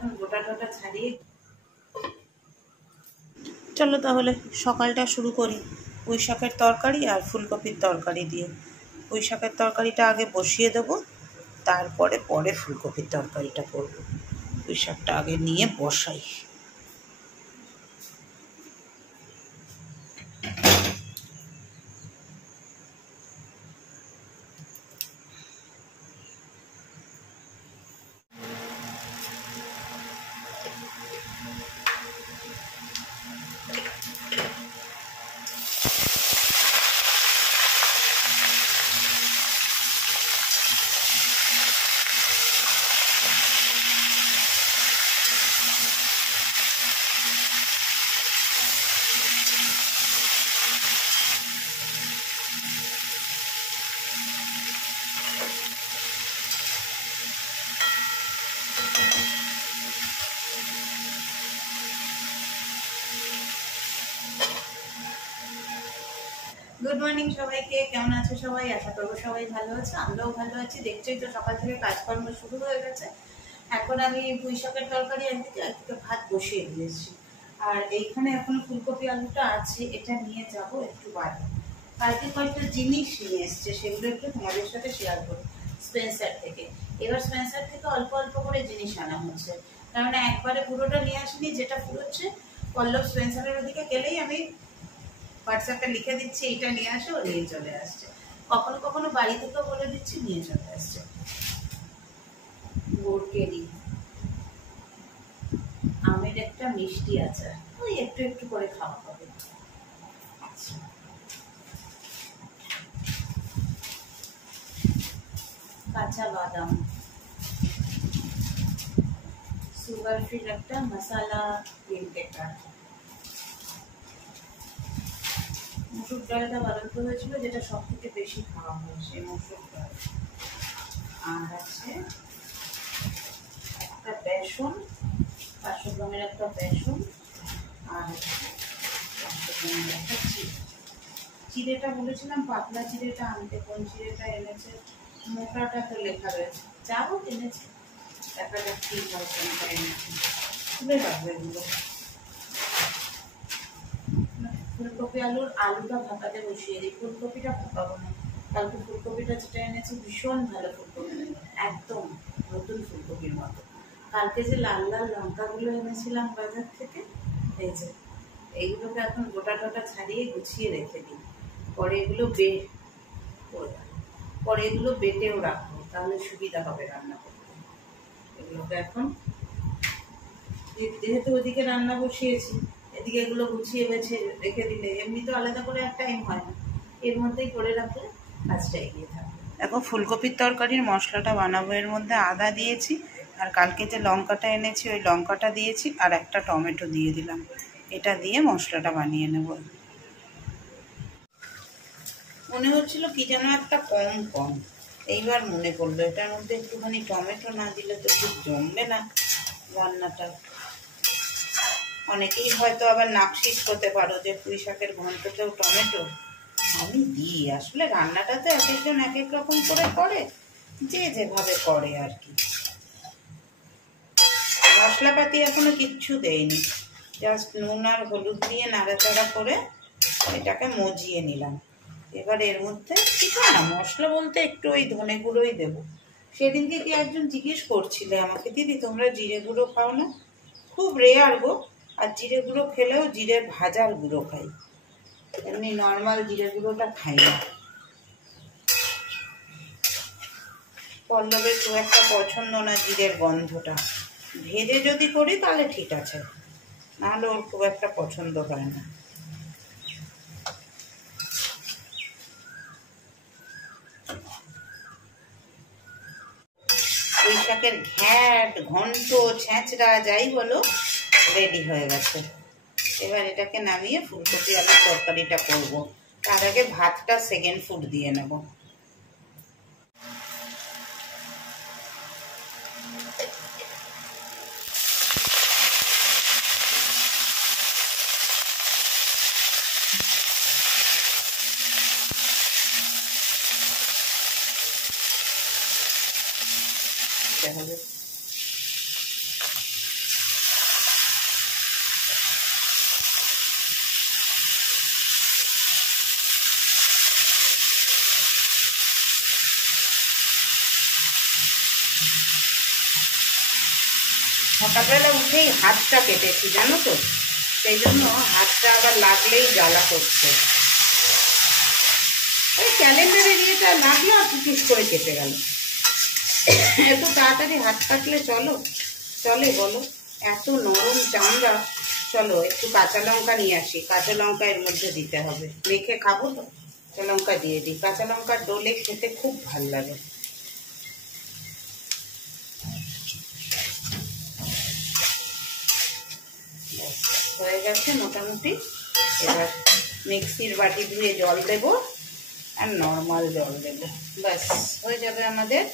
এখন গোটা টোটা ছাড়িয়ে। চলো তাহলে সকালটা শুরু করি পুঁই শাকের তরকারি আর ফুলকপির তরকারি দিয়ে। পুঁই শাকের তরকারিটা আগে বসিয়ে দেবো, তারপরে ফুলকপির তরকারিটা করব। পুঁই শাকটা আগে নিয়ে বসাই। গুড মর্নিং সবাইকে, কেমন আছে সবাই? আশা করবো সবাই ভালো আছে, আমরাও ভালো আছি। দেখছোই তো সকাল থেকে কাজকর্ম শুরু হয়ে গেছে। এখন আমি পুঁই শাকের তরকারি একদিকে ভাত বসিয়ে দিয়েছি, আর এইখানে এখন ফুলকপি আলুটা আছে, এটা নিয়ে যাব একটু বাড়ি। কালকে কয়েকটা জিনিস নিয়ে এসছে, সেগুলো একটু তোমাদের সাথে শেয়ার করি স্পেন্সার থেকে। এবার স্পেন্সার থেকে অল্প অল্প করে জিনিস আনা হচ্ছে, কারণ একবারে পুরোটা নিয়ে আসিনি। যেটা পুরোচ্ছে পল্লব স্পেন্সারের ওদিকে গেলেই আমি হোয়াটসঅ্যাপে লিখে দিচ্ছি এইটা নিয়ে আসো, ও নিয়ে চলে আসছে। কখনো কখনো বাড়ি থেকেও বলে দিচ্ছি, নিয়ে চলে আসছে। বোরকেরি আমের একটা মিষ্টি আচার, ওই একটু একটু করে খাওয়া হবে। কাঁচা বাদাম, সুগার ফ্রি একটা মশলা ক্রিম কেকার, মসুর ডালটা বানাতে হয়েছিল, যেটা সব থেকে বেশি খাওয়া হয় সেই মসুর ডাল। আর আছে একটা বেসন, 500 গ্রামের একটা বেসন, আর 500 গ্রামের একটা চিড়ে। চিড়েটা বলেছিলাম পাতলা চিড়েটা আনতে, কোন চিড়েটা এনেছে? মোটাটা তো লেখা রয়েছে, যাবো এনেছে, দেখা যাক কি হয় কোনটা এনেছে। তুলে রাখবো এগুলো। ফুলকপি আলুটা ভাপাতে বসিয়ে দিই, ফুলকপিটা ভাপাবো না। কালকে ফুলকপিটা যেটা এনেছে ভীষণ ভালো ফুলকপি, একদম নতুন ফুলকপির মতো। কালকে যে লাল লাল লঙ্কাগুলো এনেছিলাম বাজার থেকে, এই যে এইগুলোকে এখন গোটা টোটা ছাড়িয়ে গুছিয়ে রেখে দিই। পরে এগুলো বেটেও রাখবো, তাহলে সুবিধা হবে রান্না করতে। এগুলোকে এখন যেহেতু ওদিকে রান্না বসিয়েছি, এদিকে এগুলো গুছিয়ে বেছে রেখে দিলে এমনি তো আলাদা করে আর টাইম হয় না, এর মধ্যেই করে রাখলে কাজটা এগিয়ে থাকবে। দেখো ফুলকপির তরকারির মশলাটা বানাবো। এর মধ্যে আদা দিয়েছি, আর কালকে যে লঙ্কাটা এনেছি ওই লঙ্কাটা দিয়েছি, আর একটা টমেটো দিয়ে দিলাম। এটা দিয়ে মশলাটা বানিয়ে নেব। মনে হচ্ছিল কি যেন একটা কম কম, এইবার মনে পড়লো এটার মধ্যে একটুখানি টমেটো না দিলে তো ঠিক জমবে না রান্নাটা। অনেকেই হয়তো আবার নাকশিস করতে পারো যে পুঁই শাকের ঘন্টতেও টমেটো। আমি দিই, আসলে রান্নাটা তো এক একজন এক এক রকম করে করে, যে যেভাবে করে আর কি। মশলাপাতি এখনো কিচ্ছু দেয়নি, জাস্ট নুন আর হলুদ দিয়ে নাড়াচাড়া করে এটাকে মজিয়ে নিলাম। এবার এর মধ্যে কিছু না, মশলা বলতে একটু ওই ধনে গুঁড়োই দেবো। সেদিনকে কি একজন জিজ্ঞেস করছিলে আমাকে, দিদি তোমরা জিরে গুঁড়ো খাও না? খুব রেয়ার গো, আর জিরে গুঁড়ো খেলেও জিরে ভাজার গুঁড়ো খাই, এমনি নর্মাল জিরে গুঁড়োটা খাই না। পল্লবের খুব একটা পছন্দ না জিরের গন্ধটা, ভেজে যদি করি তাহলে ঠিক আছে, নাহলে ওর খুব একটা পছন্দ হয় না। পুঁই শাকের ঘ্যাট, ঘন্ট, ছ্যাঁচড়া যাই বলো, রেডি হয়ে গেছে। এবার এটাকে নামিয়ে ফুলকপি আলুর তরকারিটা করব। তার আগে ভাতটা সেকেন্ড ফুড দিয়ে নেব। হবে সকালবেলা উঠেই হাতটা কেটেছি জানো তো, সেই জন্য হাতটা আবার লাগলেই জ্বালা করছে। ওই ক্যালেন্ডারের ইয়েটা লাগলো আর পিস করে কেটে গেল। এত তাড়াতাড়ি হাত কাটলে চলে বলো? এত নরম চামড়া। চলো একটু কাঁচা লঙ্কা নিয়ে আসি, কাঁচা লঙ্কা এর মধ্যে দিতে হবে, মেখে খাবো তো, কাঁচা লঙ্কা দিয়ে দিই। কাঁচা লঙ্কা ডলে খেতে খুব ভাল লাগে। হয়ে গেছে মোটামুটি। এবার মিক্সির বাটি ধুয়ে জল দেব আর নর্মাল জল দেব, ব্যাস হয়ে যাবে আমাদের।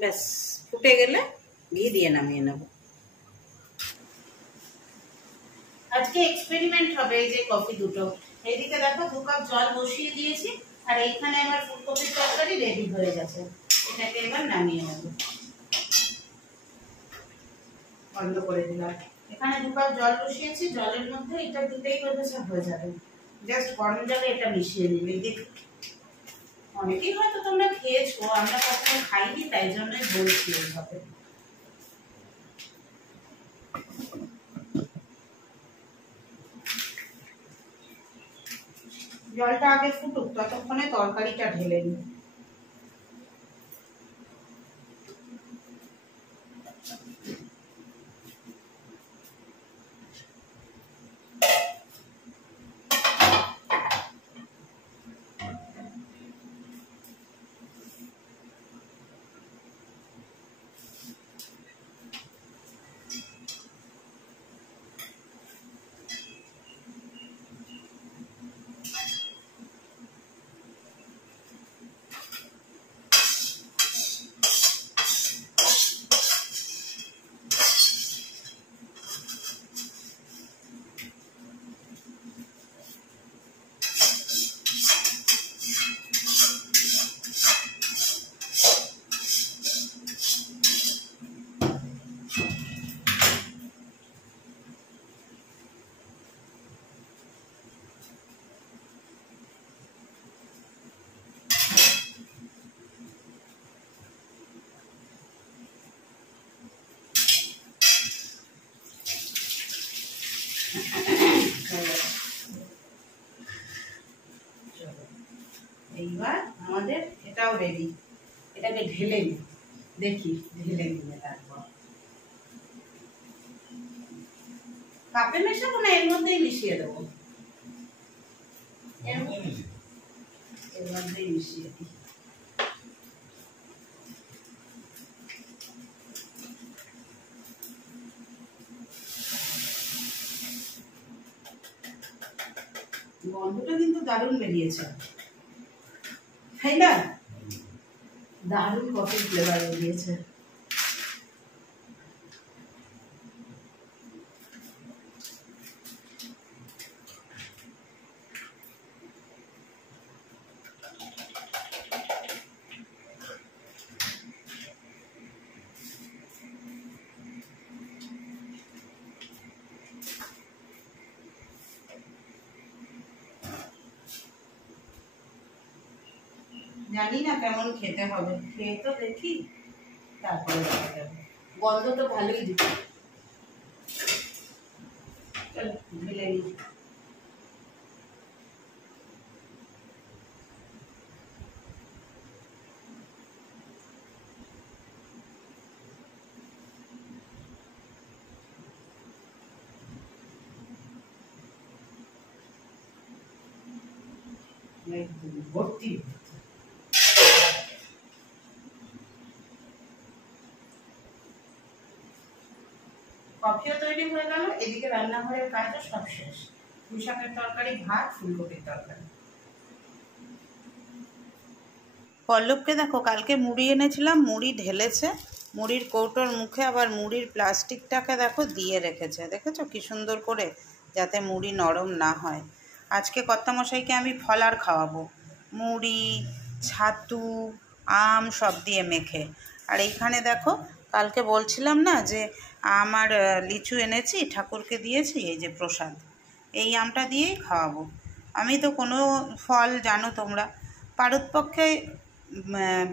ব্যাস ফুটে গেলে ঘি দিয়ে নামিয়ে নেব। আজকে এক্সপেরিমেন্ট হবে। এই যে কফি দুটো, এইদিকে দেখো 2 কাপ জল বসিয়ে দিয়েছি, আর এইখানে আমার ফুলকপির তরকারি রেডি হয়ে গেছে। এটাকে এবার নামিয়ে নেব। বন্ধ করে দিলাম। এখানে 2 কাপ জল বসিয়েছি, জলের মধ্যে এটা দিতেই হয়ে যাবে। জাস্ট গরম জলে এটা মিশিয়ে নিবে। দেখ, অনেকেই হয়তো তোমরা খেয়েছো, আমরা কখনো খাইনি, তাই জন্যই বলছি এইভাবে। জলটা আগে ফুটুক, ততক্ষণে তরকারিটা ঢেলে নিই। এইবার আমাদের এটাও রেডি। এটাকে ঢেলে নিই, দেখি ঢেলে নিয়ে তারপর কাপে মেশাবো না এর মধ্যেই মিশিয়ে দেবো? এর মধ্যেই মিশিয়ে দিই। গন্ধটা কিন্তু দারুণ বেরিয়েছে, তাই না? দারুণ কফি ফ্লেভার বেরিয়েছে। জানি না কেমন খেতে হবে, খেয়ে তো দেখি, তারপরে দেখা যাবে। গন্ধ তো ভালোই দিচ্ছে। চলো ঢেলে নিই। ভর্তি কফিও তৈরি হয়ে গেল, এদিকে রান্নাঘরের কাজও সব শেষ। পুঁই শাকের তরকারি, ভাত, ফুলকপির তরকারি। পল্লবকে দেখো, কালকে মুড়ি এনেছিলাম, মুড়ি ঢেলেছে, মুড়ির কৌটোর মুখে আবার মুড়ির প্লাস্টিকটাকে দেখো দিয়ে রেখেছে, দেখেছো কি সুন্দর করে, যাতে মুড়ি নরম না হয়। আজকে কর্তামশাইকে আমি ফলার খাওয়াবো, মুড়ি, ছাতু, আম সব দিয়ে মেখে। আর এইখানে দেখো, কালকে বলছিলাম না যে আমার লিচু এনেছি, ঠাকুরকে দিয়েছি, এই যে প্রসাদ, এই আমটা দিয়েই খাওয়াবো। আমি তো কোনো ফল জানো তোমরা পারতপক্ষে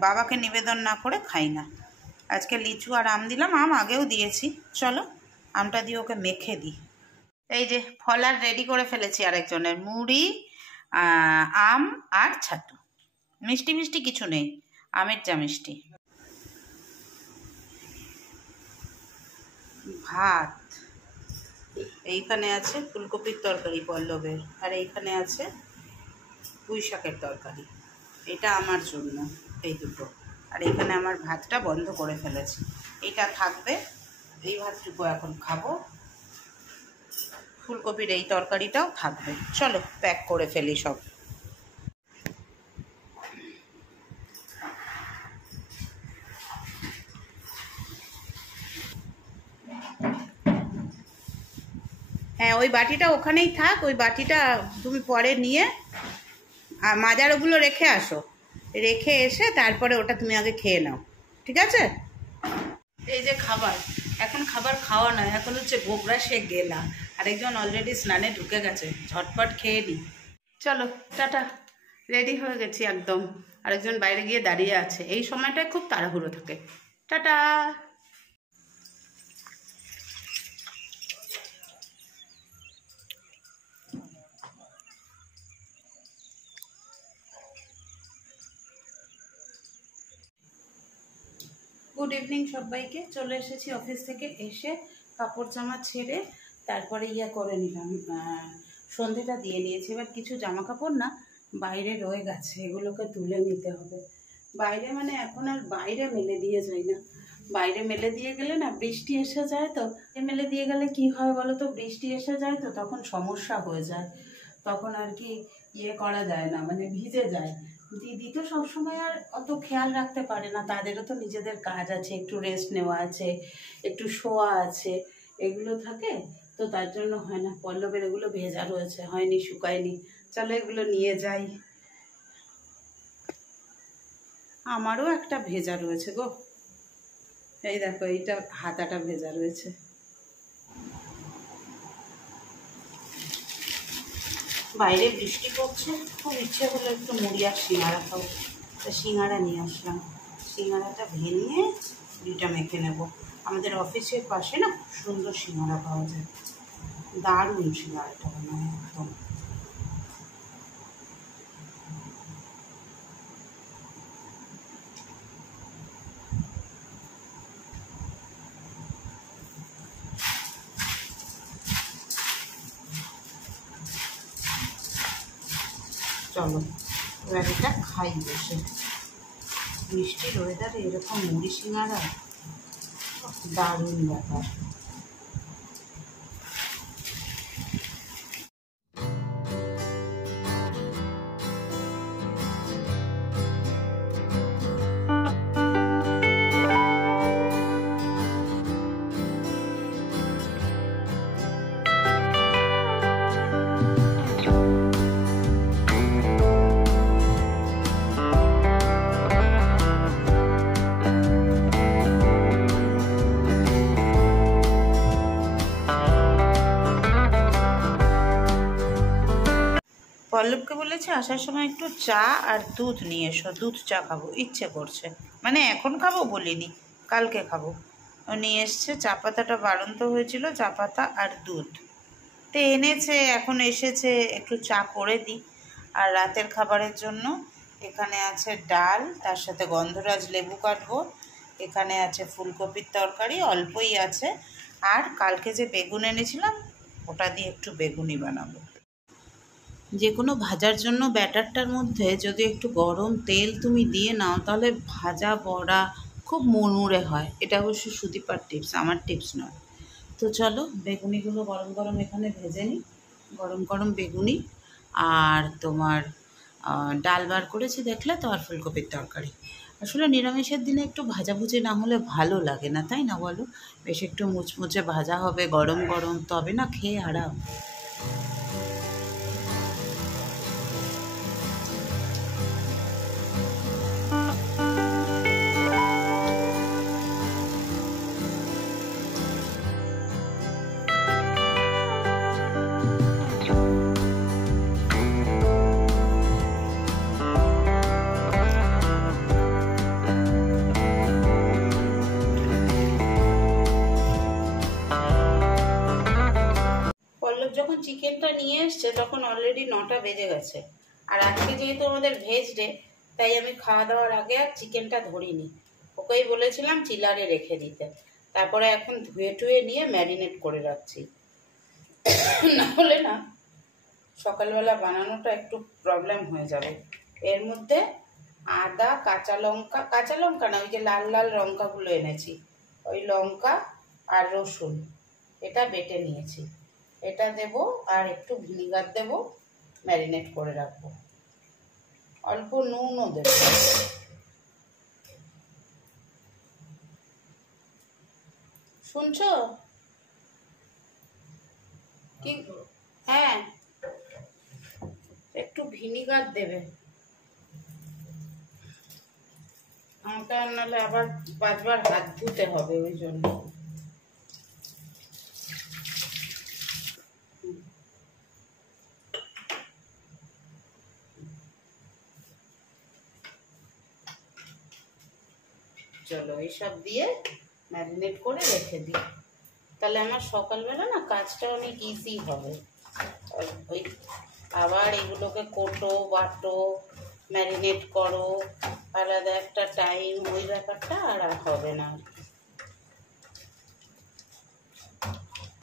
বাবাকে নিবেদন না করে খাই না। আজকে লিচু আর আম দিলাম, আম আগেও দিয়েছি, চলো আমটা দিয়ে ওকে মেখে দিই। এই যে ফল আর রেডি করে ফেলেছি আরেকজনের, মুড়ি, আম আর ছাতু। মিষ্টি মিষ্টি কিছু নেই, আমের চা মিষ্টি। ভাত, এইখানে আছে ফুলকপির তরকারি পল্লবের, আর এইখানে আছে পুঁই শাকের তরকারি, এটা আমার জন্য এই দুটো। আর এইখানে আমার ভাতটা বন্ধ করে ফেলেছি, এইটা থাকবে, এই ভাতটুকু এখন খাবো, ফুলকপির এই তরকারিটাও থাকবে। চলো প্যাক করে ফেলি সব। হ্যাঁ, ওই বাটিটা ওখানেই থাক, ওই বাটিটা তুমি পরে নিয়ে মাজার ওগুলো রেখে আসো, রেখে এসে তারপরে ওটা তুমি আগে খেয়ে নাও, ঠিক আছে? এই যে খাবার, এখন খাবার খাওয়া নয়, এখন হচ্ছে গোবরা শেক গেলা। আরেকজন অলরেডি স্নানে ঢুকে গেছে, ঝটপট খেয়ে নিই। চলো টাটা, রেডি হয়ে গেছি একদম। আরেকজন বাইরে গিয়ে দাঁড়িয়ে আছে, এই সময়টায় খুব তাড়াহুড়ো থাকে। টাটা। গুড ইভিনিং সবাইকে। চলে এসেছি অফিস থেকে, এসে কাপড় জামা ছেড়ে তারপরে করে নিলাম, সন্ধেটা দিয়ে নিয়েছি। এবার কিছু জামা কাপড় না বাইরে রয়ে গেছে, এগুলোকে তুলে নিতে হবে। বাইরে মানে এখন আর বাইরে মেলে দিয়ে যাই না, বাইরে মেলে দিয়ে গেলে না বৃষ্টি এসে যায়, তো মেলে দিয়ে গেলে কি হয় বলো তো, বৃষ্টি এসে যায় তো তখন সমস্যা হয়ে যায়, তখন আর কি করা যায় না, মানে ভিজে যায়। দিদি তো সবসময় আর অত খেয়াল রাখতে পারে না, তাদেরও তো নিজেদের কাজ আছে, একটু রেস্ট নেওয়া আছে, একটু শোয়া আছে, এগুলো থাকে, তো তার জন্য হয় না। পল্লবের এগুলো ভেজা রয়েছে, হয়নি, শুকায়নি, চলো এগুলো নিয়ে যাই। আমারও একটা ভেজা রয়েছে গো, এই দেখো, এইটা হাতাটা ভেজা রয়েছে। বাইরে বৃষ্টি পড়ছে, খুব ইচ্ছে হলো একটু মুড়ি আর সিঙ্গাড়া খাবো, তা সিঙ্গাড়া নিয়ে আসলাম। সিঙ্গাড়াটা ভেঙে মুড়িটা মেখে নেব। আমাদের অফিসের পাশে না সুন্দর সিঙ্গাড়া পাওয়া যায়, দারুণ সিঙ্গাড়াটা বানায় একদম। চলো এবার এটা খাই বসে, বৃষ্টির ওয়েদারে এরকম মুড়ি সিঙ্গাড়া দারুণ ব্যাপার। পল্লবকে বলেছে আসার সময় একটু চা আর দুধ নিয়ে এসো, দুধ চা খাবো, ইচ্ছে করছে, মানে এখন খাবো বলিনি, কালকে খাবো। ও নিয়ে এসছে, চা পাতাটা বাড়ন্ত হয়েছিল, চা পাতা আর দুধ তো এনেছে, এখন এসেছে, একটু চা করে দিই। আর রাতের খাবারের জন্য এখানে আছে ডাল, তার সাথে গন্ধরাজ লেবু কাটবো, এখানে আছে ফুলকপির তরকারি, অল্পই আছে, আর কালকে যে বেগুন এনেছিলাম ওটা দিয়ে একটু বেগুনি বানাবো। যে কোনো ভাজার জন্য ব্যাটারটার মধ্যে যদি একটু গরম তেল তুমি দিয়ে নাও, তাহলে ভাজা বড়া খুব মুড়মুড়ে হয়। এটা অবশ্য সুদীপার টিপস, আমার টিপস নয়। তো চলো বেগুনিগুলো গরম গরম এখানে ভেজে নিই, গরম গরম বেগুনি আর তোমার ডাল বার করেছি দেখলে তো, আর ফুলকপির তরকারি। আসলে নিরামিষের দিনে একটু ভাজাভুজি না হলে ভালো লাগে না, তাই না বলো? বেশ একটু মুচমুচে ভাজা হবে গরম গরম, তবে না খেয়ে আরাম। চিকেনটা নিয়ে এসছে তখন অলরেডি 9টা বেজে গেছে। আর আজকে যেহেতু আমাদের ভেজ ডে, তাই আমি খাওয়া দাওয়ার আগে আর চিকেনটা ধরিনি। ওকেই বলেছিলাম চিলারে রেখে দিতে। তারপরে এখন ধুয়ে টুয়ে নিয়ে ম্যারিনেট করে রাখছি, না হলে না সকালবেলা বানানোটা একটু প্রবলেম হয়ে যাবে। এর মধ্যে আদা, কাঁচা লঙ্কা না, ওই যে লাল লাল লঙ্কাগুলো এনেছি, ওই লঙ্কা আর রসুন এটা বেটে নিয়েছি, এটা দেব। আর একটু ভিনিগার দেব, ম্যারিনেট করে রাখবো। অল্প নুনও দেব। শুনছো কি? হ্যাঁ, একটু ভিনিগার দেবে। আমাকে আর নাহলে আবার 5 বার হাত ধুতে হবে, ওই জন্য। চলো এইসব দিয়ে ম্যারিনেট করে রেখে দিই, তাহলে আমার সকালবেলা না কাজটা অনেক ইজি হবে। ওই আবার এগুলোকে কোটো বাটো ম্যারিনেট করো, আলাদা একটা টাইম, ওই ব্যাপারটা আর হবে না।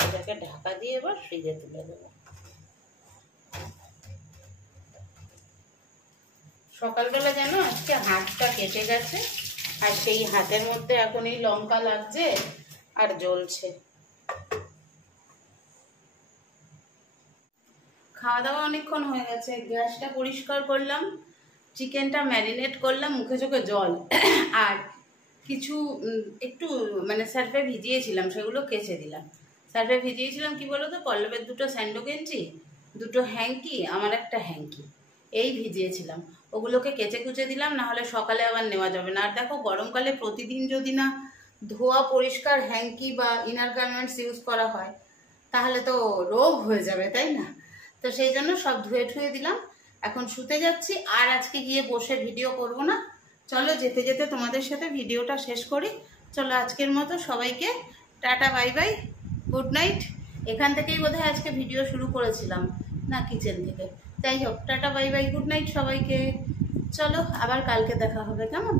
এটাকে ঢাকা দিয়ে এবার ফ্রিজে তুলে দেবো। সকালবেলা যেন আজকে হাতটা কেটে গেছে, আর সেই হাতের মধ্যে এখন এই লঙ্কা লাগছে আর জ্বলছে। খাওয়া দাওয়া অনেকক্ষণ হয়ে গেছে, গ্যাসটা পরিষ্কার করলাম, চিকেনটা ম্যারিনেট করলাম, মুখে চোখে জল, আর কিছু একটু মানে সার্ফে ভিজিয়েছিলাম, সেগুলো কেচে দিলাম। সার্ফে ভিজিয়েছিলাম কি বলো তো, পল্লবের 2টো স্যান্ডো গেঞ্জি, 2টো হ্যাঙ্কি, আমার একটা হ্যাঙ্কি, এই ভিজিয়েছিলাম। ওগুলোকে কেচে কুচে দিলাম, না হলে সকালে আবার নেওয়া যাবে না। আর দেখো গরমকালে প্রতিদিন যদি না ধোয়া পরিষ্কার হ্যাঙ্কি বা ইনার গার্মেন্টস ইউজ করা হয়, তাহলে তো রোগ হয়ে যাবে, তাই না? তো সেই জন্য সব ধুয়ে ঠুয়ে দিলাম। এখন শুতে যাচ্ছি, আর আজকে গিয়ে বসে ভিডিও করব না। চলো যেতে যেতে তোমাদের সাথে ভিডিওটা শেষ করি। চলো আজকের মতো সবাইকে tata, bye bye, good night. এখান থেকেই বোধহয় আজকে ভিডিও শুরু করেছিলাম, না কিচেন থেকে। যাই হোক, tata bye bye, good night সবাইকে। চলো আবার কালকে দেখা হবে, কেমন?